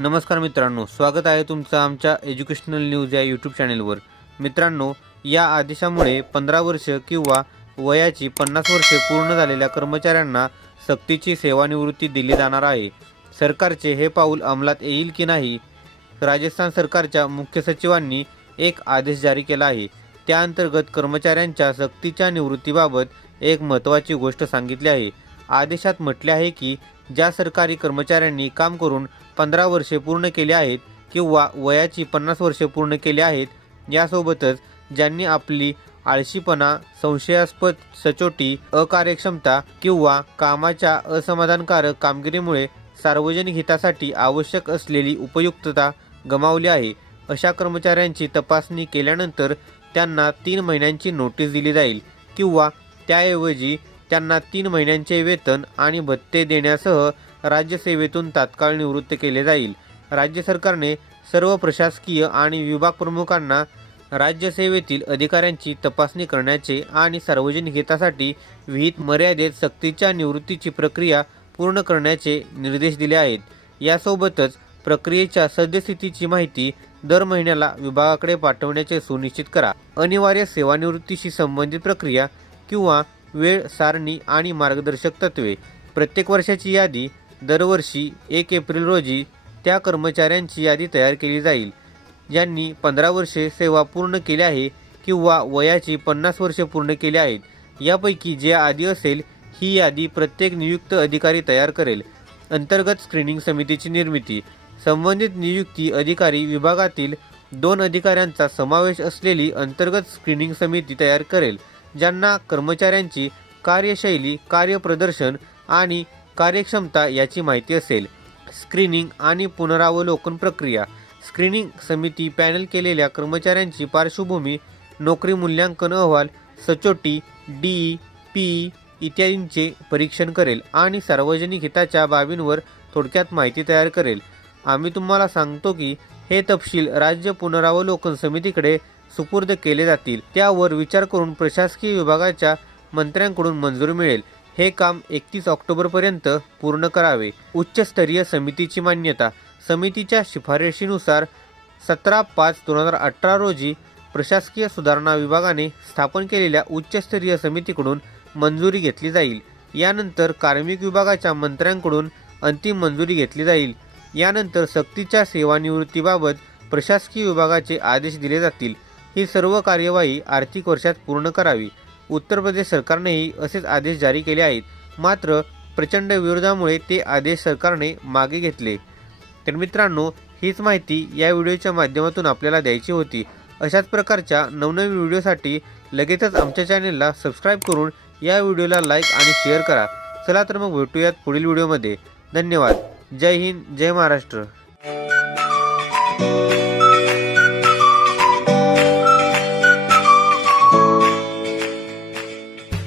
नमस्कार मित्रांनो स्वागत आहे तुमचं आमच्या एज्युकेशनल न्यूज या यूट्यूब चॅनेलवर. मित्रांनो या आदेशामुळे पंधरा वर्ष किंवा वयाची पन्नास वर्षे पूर्ण झालेल्या कर्मचाऱ्यांना सक्तीची सेवानिवृत्ती दिली जाणार आहे. सरकारचे हे पाऊल अंमलात येईल की नाही? राजस्थान सरकारच्या मुख्य सचिवांनी एक आदेश जारी केला आहे. त्याअंतर्गत कर्मचाऱ्यांच्या सक्तीच्या निवृत्तीबाबत एक महत्त्वाची गोष्ट सांगितली आहे. आदेशात म्हटले आहे की ज्या सरकारी कर्मचाऱ्यांनी काम करून पंधरा वर्षे पूर्ण केली आहेत किंवा वयाची पन्नास वर्षे पूर्ण केली आहेत यासोबतच ज्यांनी आपली आळशीपणा संशयास्पद सचोटी अकार्यक्षमता किंवा कामाच्या असमाधानकारक कामगिरीमुळे सार्वजनिक हितासाठी आवश्यक असलेली उपयुक्तता गमावली आहे. अशा कर्मचाऱ्यांची तपासणी केल्यानंतर त्यांना तीन महिन्यांची नोटीस दिली जाईल किंवा त्याऐवजी त्यांना तीन महिन्यांचे वेतन आणि भत्ते देण्यासह राज्यसेवेतून तात्काळ निवृत्त केले जाईल. राज्य सरकारने सर्व प्रशासकीय आणि विभाग प्रमुखांना राज्यसेवेतील अधिकाऱ्यांची तपासणी करण्याचे आणि सार्वजनिक हितासाठी विहित मर्यादेत सक्तीच्या निवृत्तीची प्रक्रिया पूर्ण करण्याचे निर्देश दिले आहेत. यासोबतच प्रक्रियेच्या सद्यस्थितीची माहिती दर महिन्याला विभागाकडे पाठवण्याचे सुनिश्चित करा. अनिवार्य सेवानिवृत्तीशी संबंधित प्रक्रिया किंवा वेळ सारणी आणि मार्गदर्शक तत्वे. प्रत्येक वर्षाची यादी दरवर्षी एक एप्रिल रोजी त्या कर्मचाऱ्यांची यादी तयार केली जाईल. ज्यांनी पंधरा वर्षे सेवा पूर्ण केली आहे किंवा वयाची पन्नास वर्षे पूर्ण केली आहेत यापैकी जे आधी असेल ही यादी प्रत्येक नियुक्त अधिकारी तयार करेल. अंतर्गत स्क्रीनिंग समितीची निर्मिती. संबंधित नियुक्ती अधिकारी विभागातील दोन अधिकाऱ्यांचा समावेश असलेली अंतर्गत स्क्रीनिंग समिती तयार करेल. ज्यांना कर्मचाऱ्यांची कार्यशैली कार्यप्रदर्शन आणि कार्यक्षमता याची माहिती असेल. स्क्रीनिंग आणि पुनरावलोकन प्रक्रिया. स्क्रीनिंग समिती पॅनल केलेल्या कर्मचाऱ्यांची पार्श्वभूमी नोकरी मूल्यांकन अहवाल सचोटी डी पी इत्यादींचे परीक्षण करेल आणि सार्वजनिक हिताच्या बाबींवर थोडक्यात माहिती तयार करेल. आम्ही तुम्हाला सांगतो की हे तपशील राज्य पुनरावलोकन समितीकडे सुपूर्द केले जातील. त्यावर विचार करून प्रशासकीय विभागाच्या मंत्र्यांकडून मंजुरी मिळेल. हे काम एकतीस ऑक्टोबरपर्यंत पूर्ण करावे. उच्चस्तरीय समितीची मान्यता. समितीच्या शिफारशीनुसार सतरा पाच दोन हजार अठरा रोजी प्रशासकीय सुधारणा विभागाने स्थापन केलेल्या उच्चस्तरीय समितीकडून मंजुरी घेतली जाईल. यानंतर कार्मिक विभागाच्या मंत्र्यांकडून अंतिम मंजुरी घेतली जाईल. यानंतर सक्तीच्या सेवानिवृत्तीबाबत प्रशासकीय विभागाचे आदेश दिले जातील. ही सर्व कार्यवाही आर्थिक वर्षात पूर्ण करावी. उत्तर प्रदेश सरकारनेही असेच आदेश जारी केले आहेत. मात्र प्रचंड विरोधामुळे ते आदेश सरकारने मागे घेतले. तर मित्रांनो हीच माहिती या व्हिडिओच्या माध्यमातून आपल्याला द्यायची होती. अशाच प्रकारच्या नवनवीन व्हिडिओसाठी लगेचच आमच्या चॅनेलला सबस्क्राईब करून या व्हिडिओला लाईक आणि शेअर करा. चला तर मग भेटूयात पुढील व्हिडिओमध्ये. धन्यवाद. जय हिंद जय महाराष्ट्र.